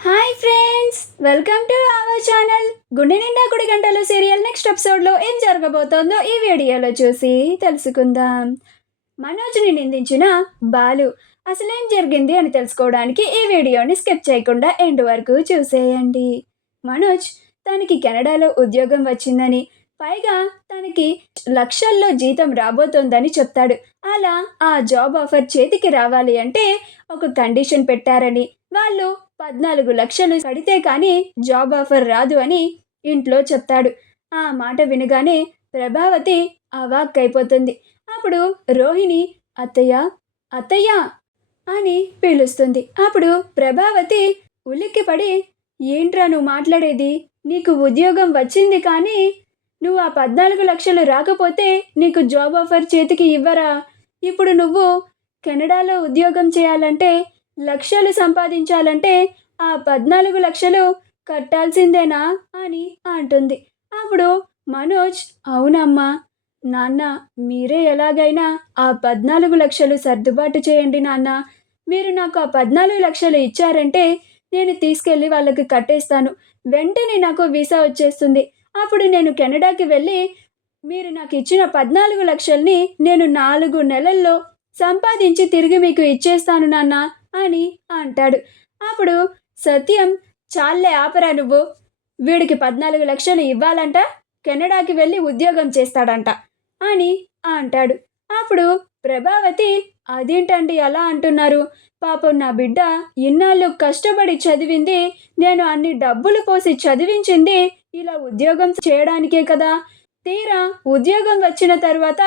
Hi friends, welcome to our channel. గుండె నిండా కుడి గంటలు సీరియల్ నెక్స్ట్ ఎపిసోడ్లో ఏం జరగబోతోందో ఈ వీడియోలో చూసి తెలుసుకుందాం. మనోజ్ని నిందించిన బాలు అసలేం జరిగింది అని తెలుసుకోవడానికి ఈ వీడియోని స్కిప్ చేయకుండా ఎండ్ వరకు చూసేయండి. మనోజ్ తనకి కెనడాలో ఉద్యోగం వచ్చిందని, పైగా తనకి లక్షల్లో జీతం రాబోతోందని చెప్తాడు. అలా ఆ జాబ్ ఆఫర్ చేతికి రావాలి అంటే ఒక కండిషన్ పెట్టారని, వాళ్ళు 14 లక్షలు కడితే కానీ జాబ్ ఆఫర్ రాదు అని ఇంట్లో చెప్తాడు. ఆ మాట వినగానే ప్రభావతి అవాక్కైపోతుంది. అప్పుడు రోహిణి అత్తయ్య అత్తయ్య అని పిలుస్తుంది. అప్పుడు ప్రభావతి ఉలిక్కిపడి, ఏంట్రా నువ్వు మాట్లాడేది? నీకు ఉద్యోగం వచ్చింది కానీ నువ్వు ఆ 14 లక్షలు రాకపోతే నీకు జాబ్ ఆఫర్ చేతికి ఇవ్వరా? ఇప్పుడు నువ్వు కెనడాలో ఉద్యోగం చేయాలంటే, లక్షలు సంపాదించాలంటే ఆ 14 లక్షలు కట్టాల్సిందేనా అని అంటుంది. అప్పుడు మనోజ్, అవునమ్మా నాన్న, మీరే ఎలాగైనా ఆ 14 లక్షలు సర్దుబాటు చేయండి నాన్న. మీరు నాకు ఆ 14 లక్షలు ఇచ్చారంటే నేను తీసుకెళ్ళి వాళ్ళకి కట్టేస్తాను. వెంటనే నాకు వీసా వచ్చేస్తుంది. అప్పుడు నేను కెనడాకి వెళ్ళి మీరు నాకు ఇచ్చిన 14 లక్షల్ని నేను 4 నెలల్లో సంపాదించి తిరిగి మీకు ఇచ్చేస్తాను నాన్న అని అంటాడు. అప్పుడు సత్యం, చాలే ఆపరా నువ్వు, వీడికి 14 లక్షలు ఇవ్వాలంట, కెనడాకి వెళ్ళి ఉద్యోగం చేస్తాడంట అని అంటాడు. అప్పుడు ప్రభావతి, అదేంటండి అలా అంటున్నారు? పాపం నా బిడ్డ ఇన్నాళ్ళు కష్టపడి చదివింది, నేను అన్ని డబ్బులు పోసి చదివించింది ఇలా ఉద్యోగం చేయడానికే కదా. తీరా ఉద్యోగం వచ్చిన తర్వాత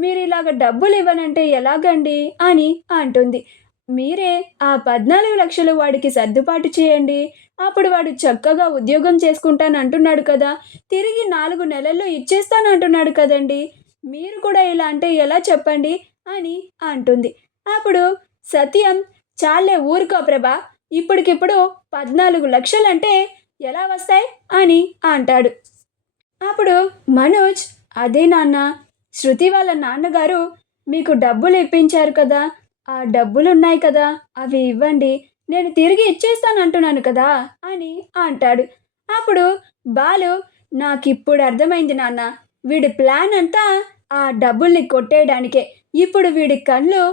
మీరు ఇలాగ డబ్బులు ఇవ్వనంటే ఎలాగండి అని అంటుంది. మీరే ఆ 14 లక్షలు వాడికి సర్దుబాటు చేయండి. అప్పుడు వాడు చక్కగా ఉద్యోగం చేసుకుంటానంటున్నాడు కదా, తిరిగి 4 నెలల్లో ఇచ్చేస్తానంటున్నాడు కదండి. మీరు కూడా ఇలా అంటే ఎలా చెప్పండి అని అంటుంది. అప్పుడు సత్యం, చాలే ఊరుకో ప్రభా, ఇప్పటికిప్పుడు 14 లక్షలంటే ఎలా వస్తాయి అని అంటాడు. అప్పుడు మనోజ్, అదే నాన్న, శృతి వాళ్ళ నాన్నగారు మీకు డబ్బులు ఇప్పించారు కదా, ఆ డబ్బులు ఉన్నాయి కదా, అవి ఇవ్వండి, నేను తిరిగి ఇచ్చేస్తానంటున్నాను కదా అని అంటాడు. అప్పుడు బాలు, నాకిప్పుడు అర్థమైంది నాన్న, వీడి ప్లాన్ అంతా ఆ డబ్బుల్ని కొట్టేయడానికే. ఇప్పుడు వీడి కళ్ళు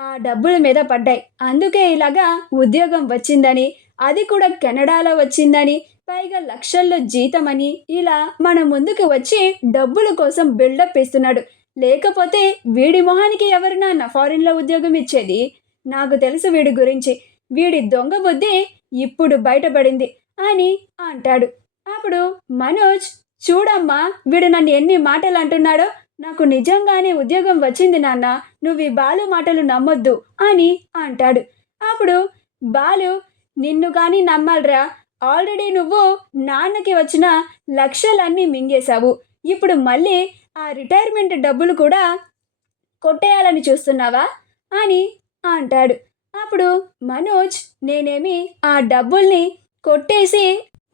ఆ డబ్బుల మీద పడ్డాయి, అందుకే ఇలాగా ఉద్యోగం వచ్చిందని, అది కూడా కెనడాలో వచ్చిందని, పైగా లక్షల్లో జీతమని ఇలా మన ముందుకు వచ్చి డబ్బుల కోసం బిల్డప్ ఇస్తున్నాడు. లేకపోతే వీడి మొహానికి ఎవరు నాన్న ఫారిన్లో ఉద్యోగం ఇచ్చేది? నాకు తెలుసు వీడి గురించి, వీడి దొంగ బుద్ధి ఇప్పుడు బయటపడింది అని అంటాడు. అప్పుడు మనోజ్, చూడమ్మా వీడు నన్ను ఎన్ని మాటలు అంటున్నాడో, నాకు నిజంగానే ఉద్యోగం వచ్చింది నాన్న, నువ్వు ఈ బాలు మాటలు నమ్మొద్దు అని అంటాడు. అప్పుడు బాలు, నిన్ను కానీ నమ్మాలరా, ఆల్రెడీ నువ్వు నాన్నకి వచ్చిన లక్షలన్నీ మింగేశావు, ఇప్పుడు మళ్ళీ ఆ రిటైర్మెంట్ డబ్బులు కూడా కొట్టేయాలని చూస్తున్నావా అని అంటాడు. అప్పుడు మనోజ్, నేనేమి ఆ డబ్బుల్ని కొట్టేసి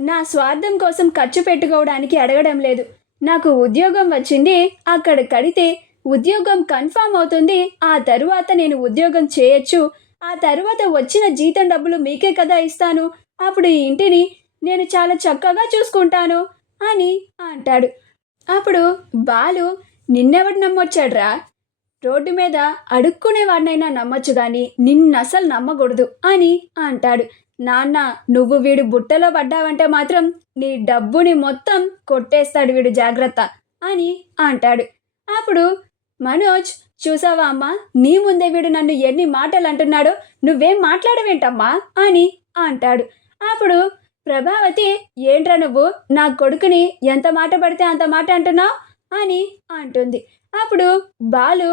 నా స్వార్థం కోసం ఖర్చు పెట్టుకోవడానికి అడగడం లేదు. నాకు ఉద్యోగం వచ్చింది, అక్కడ కడితే ఉద్యోగం కన్ఫామ్ అవుతుంది, ఆ తరువాత నేను ఉద్యోగం చేయొచ్చు, ఆ తరువాత వచ్చిన జీతం డబ్బులు మీకే కదా ఇస్తాను, అప్పుడు ఈ ఇంటిని నేను చాలా చక్కగా చూసుకుంటాను అని అంటాడు. అప్పుడు బాలు, నిన్నెవడు నమ్మొచ్చాడ్రా? రోడ్డు మీద అడుక్కునేవాడినైనా నమ్మొచ్చు కానీ నిన్నసలు నమ్మకూడదు అని అంటాడు. నాన్న, నువ్వు వీడు బుట్టలో పడ్డావంటే మాత్రం నీ డబ్బుని మొత్తం కొట్టేస్తాడు వీడు, జాగ్రత్త అని అంటాడు. అప్పుడు మనోజ్, చూసావా అమ్మా, నీ ముందే వీడు నన్ను ఎన్ని మాటలు అంటున్నాడో, నువ్వేం మాట్లాడవేంటమ్మా అని అంటాడు. అప్పుడు ప్రభావతి, ఏంట్రా నువ్వు నా కొడుకుని ఎంత మాట పడితే అంత మాట అంటున్నావు అని అంటుంది. అప్పుడు బాలు,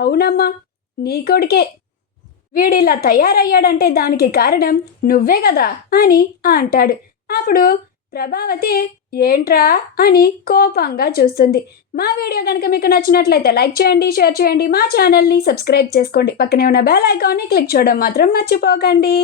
అవునమ్మా, నీ కొడుకే, వీడిలా తయారయ్యాడంటే దానికి కారణం నువ్వే కదా అని అంటాడు. అప్పుడు ప్రభావతి, ఏంట్రా అని కోపంగా చూస్తుంది. మా వీడియో కనుక మీకు నచ్చినట్లయితే లైక్ చేయండి, షేర్ చేయండి, మా ఛానల్ని సబ్స్క్రైబ్ చేసుకోండి, పక్కనే ఉన్న బెల్ ఐకాన్ని క్లిక్ చేయడం మాత్రం మర్చిపోకండి.